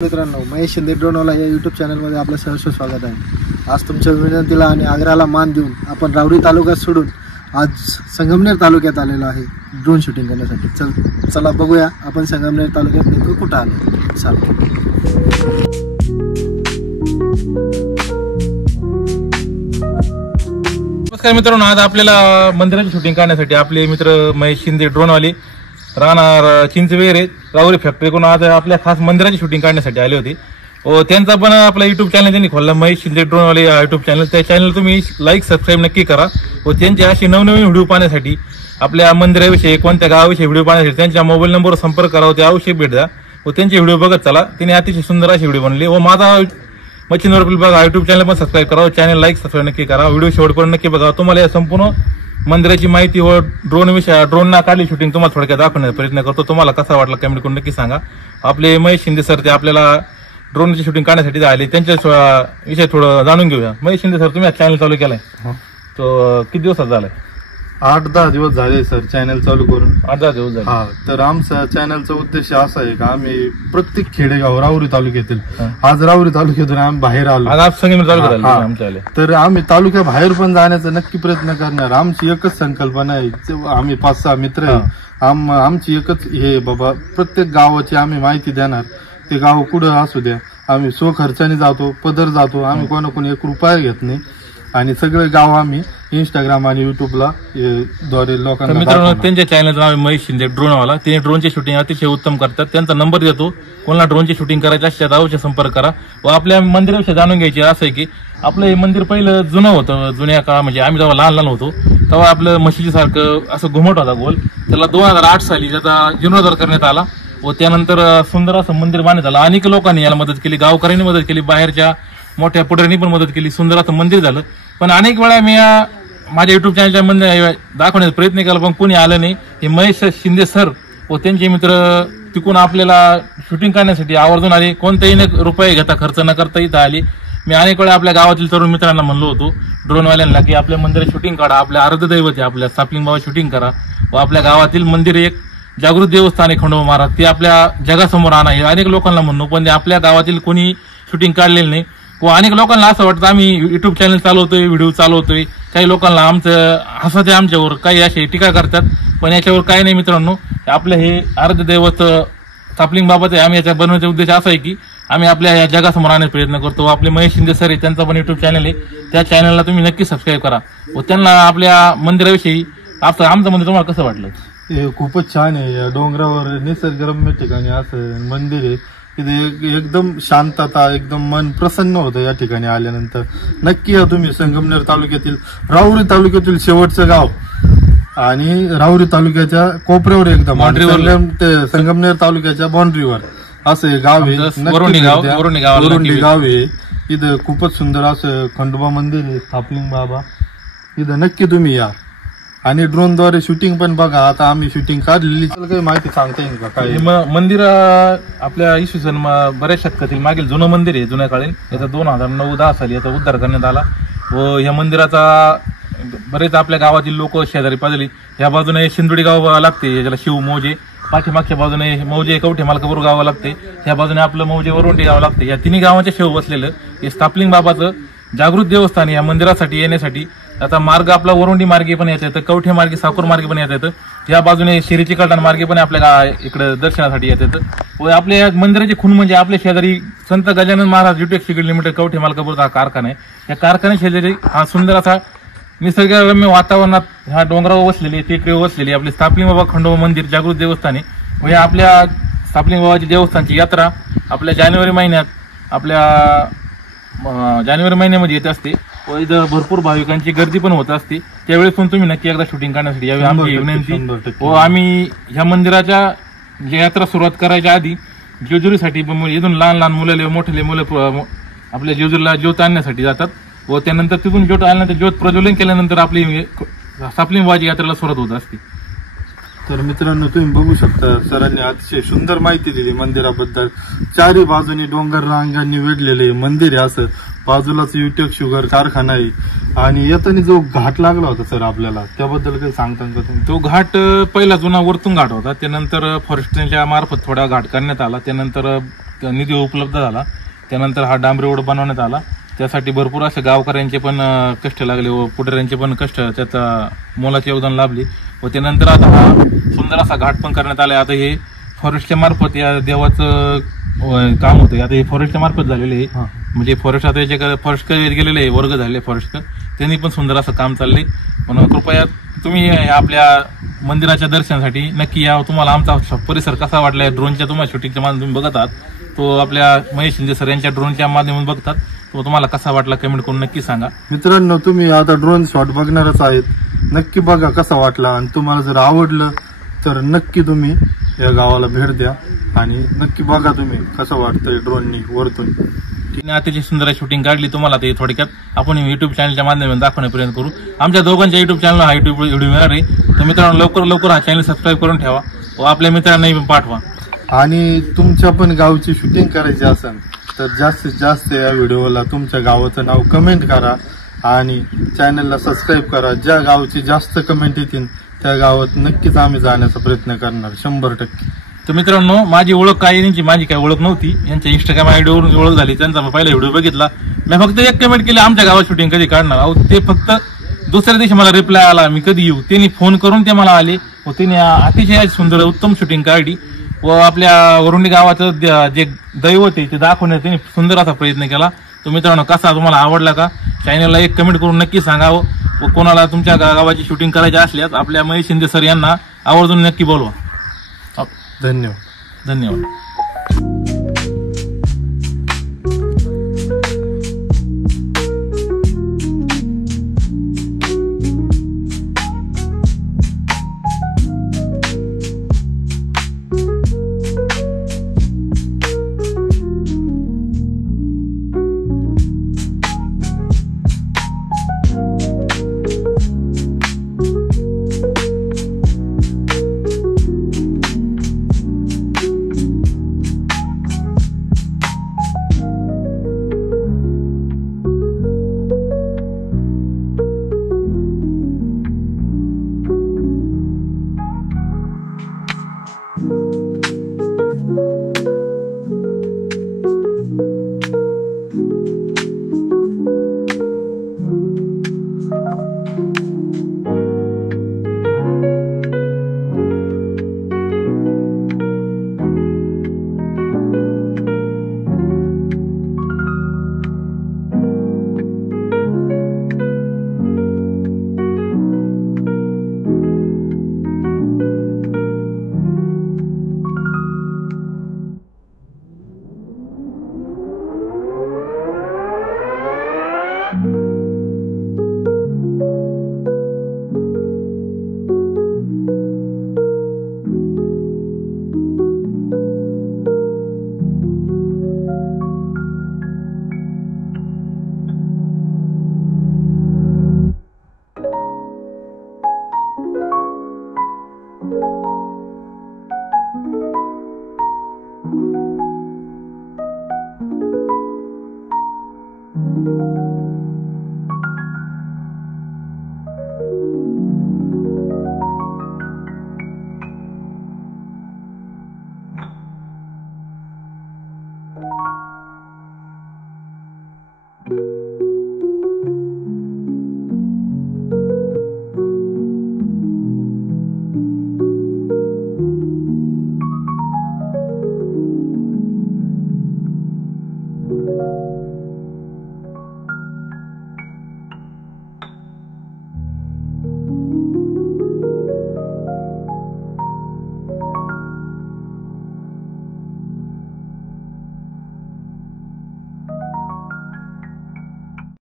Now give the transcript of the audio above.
मित्रांनो, महेश शिंदे ड्रोनवाला या यूट्यूब चॅनलमध्ये आपलं सहर्ष स्वागत आहे। आज तुमच्या विनंतीला आणि आग्रहाला मान देऊन आपण रावरी तालुक्यात सोडून आज संगमनेर तालुक्यात आलेलो आहे ड्रोन शूटिंग करण्यासाठी। चला बघूया आपण संगमनेर तालुक्यात नेमकं कुठं आलो। चला। नमस्कार मित्रांनो, आज आपल्याला मंदिराची शूटिंग करण्यासाठी आपले मित्र महेश शिंदे ड्रोनवाले राहणार चिंचवेरे रावरी फॅक्टरीकडून आज आपल्या खास मंदिराची शूटिंग काढण्यासाठी आले होते। व त्यांचा पण आपला युट्यूब चॅनल त्यांनी खोलला, महेश शिंदे ड्रोनवाले युट्यूब चॅनल। त्या चॅनल तुम्ही लाईक सबस्क्राईब नक्की करा व त्यांचे असे नवनवीन व्हिडिओ पाहण्यासाठी आपल्या मंदिराविषयी कोणत्या गावाविषयी व्हिडिओ पाहण्यासाठी त्यांच्या मोबाईल नंबरवर संपर्क करावा, ते अवश्य भेट द्या व त्यांचे व्हिडिओ बघत चला। त्यांनी अतिशय सुंदर असे व्हिडिओ बनवले व माझा मच्छिंद्र बघा युट्यूब चॅनल पण सबस्क्राईब करा, चॅनल लाईक सबस्क्राईब नक्की करा, व्हिडिओ शेवटपर्यंत नक्की बघा। तुम्हाला या संपूर्ण मंदिराची माहिती व ड्रोन ना काढली शूटिंग तुम्हाला थोडक्यात दाखवण्याचा प्रयत्न करतो। तुम्हाला कसा वाटला कमेंट करून नक्की सांगा। आपले महेश शिंदे सर ते आपल्याला ड्रोनची शूटिंग काढण्यासाठी आले, त्यांच्या विषय थोडं जाणून घेऊया। महेश शिंदे सर, तुम्ही चॅनल चालू केलाय तो किती दिवसात झालाय? 8-10 दिवस झाले सर चॅनल चालू करून। 8-10 दिवस झाले। हा, तर आमचा चॅनलचा उद्देश असा आहे का आम्ही प्रत्येक खेडेगाव रावरी तालुक्यातील, आज रावरी तालुक्यातून आम्ही बाहेर आलो, आज संगमनेर तालुक्यात आले, तर आम्ही तालुक्या बाहेर पण जाण्याचा नक्की प्रयत्न करणार। आमची एकच संकल्पना आहे, आम्ही 5-6 मित्र आहे, आमची एकच हे बाबा प्रत्येक गावाची आम्ही माहिती देणार। ते गाव कुठं असू द्या, आम्ही स्वखर्चाने जातो, पदर जातो, आम्ही कोणाकोणी 1 रुपया घेत नाही आणि सगळे गाव आम्ही इंस्टाग्राम आणि युट्यूबला द्वारे लोकांना। मित्रांनो, त्यांच्या चॅनलचं नाव महेश शिंदे ड्रोनवाला, ते ड्रोनची शूटिंग अतिशय उत्तम करतात। त्यांचा नंबर देतो, कोणाला ड्रोनची शूटिंग करायची असल्यास अवश्य संपर्क करा व आपल्या मंदिराविषयी जाणून घ्यायची। असं आहे की आपलं हे मंदिर पहिलं जुनं होतं, जुन्या काळ म्हणजे आम्ही जेव्हा लहान होतो तेव्हा आपलं म्हशीच्या सारखं असं घुमट होता गोल, त्याला 2008 साली त्याचा जीर्णोद्धार करण्यात आला व त्यानंतर सुंदर असं मंदिर बांधण्यात आलं। अनेक लोकांनी याला मदत केली, गावकऱ्यांनी मदत केली, बाहेरच्या मोठ्या पुढाऱ्यांनी पण मदत केली, सुंदर असं मंदिर झालं। पण अनेक वेळा मी माझ्या युट्यूब चॅनलच्या मंदिर दाखवण्याचा प्रयत्न केला पण कोणी आलं नाही। हे महेश शिंदे सर व त्यांचे मित्र तिकून आपल्याला शूटिंग करण्यासाठी आवर्जून आले, कोणताही रुपये घेता खर्च न करता इथं आले। मी अनेक वेळा आपल्या गावातील तरुण मित्रांना म्हणलो होतो ड्रोनवाल्यांना की आपल्या मंदिरात शूटिंग काढा, आपल्या आराध्य दैवत आहे आपल्या सापलिंग बाबा शूटिंग करा व आपल्या गावातील मंदिर एक जागृत देवस्थान आहे खंडोबा महाराज, ते आपल्या जगासमोर आणा, हे अनेक लोकांना म्हणणं, पण ते आपल्या गावातील कोणी शूटिंग काढलेलं नाही व अनेक लोकांना असं वाटतं आम्ही युट्यूब चॅनल चालवतोय, व्हिडिओ चालवतोय, काही लोकांना आमचं हसत आहे आमच्यावर, काही असे टीका करतात, पण याच्यावर काही नाही मित्रांनो। आपलं हे आराध्य दैवत सापलिंग बाबत आहे, आम्ही याचा बनवण्याचा उद्देश असा आहे की आम्ही आपल्या या जगासमोर आणण्याचा प्रयत्न करतो। आपले महेश शिंदे सर आहे, त्यांचा पण युट्यूब चॅनल आहे, त्या चॅनलला तुम्ही नक्की सबस्क्राईब करा व त्यांना आपल्या मंदिराविषयी आमचं मंदिर तुम्हाला कसं वाटलं? हे खूपच छान आहे, डोंगरावर निसर्गरम्य ठिकाणी असं मंदिर आहे, तिथे एकदम शांतता, एकदम मन प्रसन्न होतं या ठिकाणी आल्यानंतर। नक्की या तुम्ही संगमनेर तालुक्यातील रावरी तालुक्यातील शेवटचं गाव आणि रावरी तालुक्याच्या कोपऱ्यावर एकदम संगमनेर तालुक्याच्या बाउंड्रीवर असं गाव आहे, वरुंडी गाव आहे। इथं खूपच सुंदर असं खंडोबा मंदिर आहे, सापलिंग बाबा, इथं नक्की तुम्ही या आणि ड्रोनद्वारे शूटिंग पण बघा। आता आम्ही शूटिंग काढलेली, काही माहिती सांगता येईल का? काय मंदिर आपल्या इसवी सन बऱ्याच शतकातील मागील जुनं मंदिर आहे, जुन्या काळी याचा 2009-10 साली याचा उद्धार करण्यात आला व या मंदिराचा बरेच आपल्या गावातील लोक शेजारी पाजली, या बाजूने शिंदोडी गाव लागते, याला शिव मौजे, पाठीमागच्या बाजूने मौजे कवठे मालकापूर गाव लागते, ह्या बाजूने आपलं मौजे वरुंडी गाव लागते। या तिन्ही गावांच्या शिव बसलेलं हे सापलिंग बाबाचं जागृत देवस्थान या मंदिरासाठी येण्यासाठी आता मार्ग आपला वरुंडी मार्गे पण येता येतं, कवठे मार्गे, साकूर मार्गे पण येता येतं, या बाजूने शिरीची कलटाण मार्गे पण आपल्या इकडे दर्शनासाठी येत येतं व आपल्या मंदिराची खून म्हणजे आपल्या शेजारी संत गजानन महाराज युटेक सिगरेट लिमिटेड कवठे मालकापूरचा हा कारखाना आहे। या कारखान्या शेजारी हा सुंदर असा निसर्गरम्य वातावरणात ह्या डोंगरावर बसलेली, टेकडीवर बसलेली आपले सापलिंग बाबा खंडोबा मंदिर जागृत देवस्थान आहे व या आपल्या सापलिंग बाबाची देवस्थानची यात्रा आपल्या जानेवारी महिन्यामध्ये येत असते व इथं भरपूर भाविकांची गर्दी पण होत असते। त्यावेळेस पण तुम्ही नक्की एकदा शूटिंग करण्यासाठी यावी आमची विनंती व आम्ही ह्या मंदिराच्या यात्रा सुरुवात करायच्या आधी जेजुरीसाठी इथून लहान मुले मोठे मुलं आपल्या जेजुरीला ज्योत आणण्यासाठी जातात व त्यानंतर तिथून ज्योत आल्यानंतर ज्योत प्रज्वलन केल्यानंतर आपली सापलिंग बाबाची यात्रेला सुरुवात होत असते। तर मित्रांनो, तुम्ही बघू शकता सरांनी अतिशय सुंदर माहिती दिली मंदिराबद्दल। चारी बाजूनी डोंगर रांगांनी वेढलेले मंदिर आहे, असं बाजूलाच युटेक शुगर कारखाना आहे आणि येताना जो घाट लागला होता सर आपल्याला, त्याबद्दल काही सांगता का तुम्ही? तो घाट पहिला जुना वरतून घाट होता, त्यानंतर फॉरेस्टच्या मार्फत थोडा घाट करण्यात आला, त्यानंतर निधी उपलब्ध झाला. त्यानंतर हा डांबरी रोड बनवण्यात आला. त्यासाठी भरपूर असे गावकऱ्यांचे पण कष्ट लागले व पुढाऱ्यांचे पण कष्ट त्याचा मोलाचे योगदान लाभले. व त्यानंतर आता हा सुंदर असा घाट पण करण्यात आला. आता हे फॉरेस्टच्या मार्फत या देवाचं काम होतं. आता हे फॉरेस्टच्या मार्फत झालेले आहे. म्हणजे फॉरेस्ट आता याच्या फॉरेस्ट गेलेले आहे, वर्ग झाले फॉरेस्ट, त्यांनी पण सुंदर असं काम चाललंय. पण कृपया तुम्ही आपल्या मंदिराच्या दर्शनासाठी नक्की या. तुम्हाला आमचा परिसर कसा वाटलाय, ड्रोनच्या तुम्हाला शूटिंगच्या माध्यमातून तुम्ही बघत आहात, तो आपल्या महेश शिंदे सर यांच्या ड्रोनच्या माध्यमातून बघतात, तो तुम्हाला कसा वाटला कमेंट करून नक्की सांगा. मित्रांनो, तुम्ही आता ड्रोन शॉट बघणारच आहेत, नक्की बघा कसा वाटला. आणि तुम्हाला जर आवडलं तर नक्की तुम्ही या गावाला भेट द्या आणि नक्की बघा तुम्ही कसं वाटतंय ड्रोननी वरतून. तिने अतिशय सुंदर शूटिंग काढली. तुम्हाला ते थोडक्यात आपण युट्यूब चॅनलच्या माध्यमातून दाखवण्यापर्यंत करू. आमच्या दोघांच्या युट्यूब चॅनलला हा युट्यूब व्हिडिओ मिळणार आहे. तर मित्रांनो, लवकर हा चॅनल सबस्क्राईब करून ठेवा व आपल्या मित्रांनाही पण पाठवा. आणि तुमच्या पण गावची शूटिंग करायची असेल तर जास्तीत जास्त या व्हिडिओला तुमच्या गावाचं नाव कमेंट करा आणि चॅनलला सबस्क्राईब करा. ज्या गावची जास्त कमेंट येतील त्या गावात नक्कीच आम्ही जाण्याचा प्रयत्न करणार 100%. तर मित्रांनो, माझी ओळख काय यांची, माझी काय ओळख नव्हती. यांच्या इंस्टाग्राम आयडीवरून ओळख झाली. त्यांचा मी पहिला व्हिडिओ बघितला. मी फक्त एक कमेंट केली, आमच्या गावात शूटिंग कधी काढणार. अहो, ते फक्त दुसऱ्या दिवशी मला रिप्लाय आला, मी कधी येऊ. त्यांनी फोन करून ते मला आले व त्यांनी अतिशय सुंदर उत्तम शूटिंग काढली व आपल्या वरुंडी गावाचं जे दैवत आहे ते दाखवण्याचा त्यांनी सुंदर असा प्रयत्न केला. तर मित्रांनो, कसा तुम्हाला आवडला का, चॅनलला एक कमेंट करून नक्की सांगावं. व कोणाला तुमच्या गावाची शूटिंग करायची असल्यास आपल्या महेश शिंदे सर यांना आवर्जून नक्की बोलवा. धन्यवाद.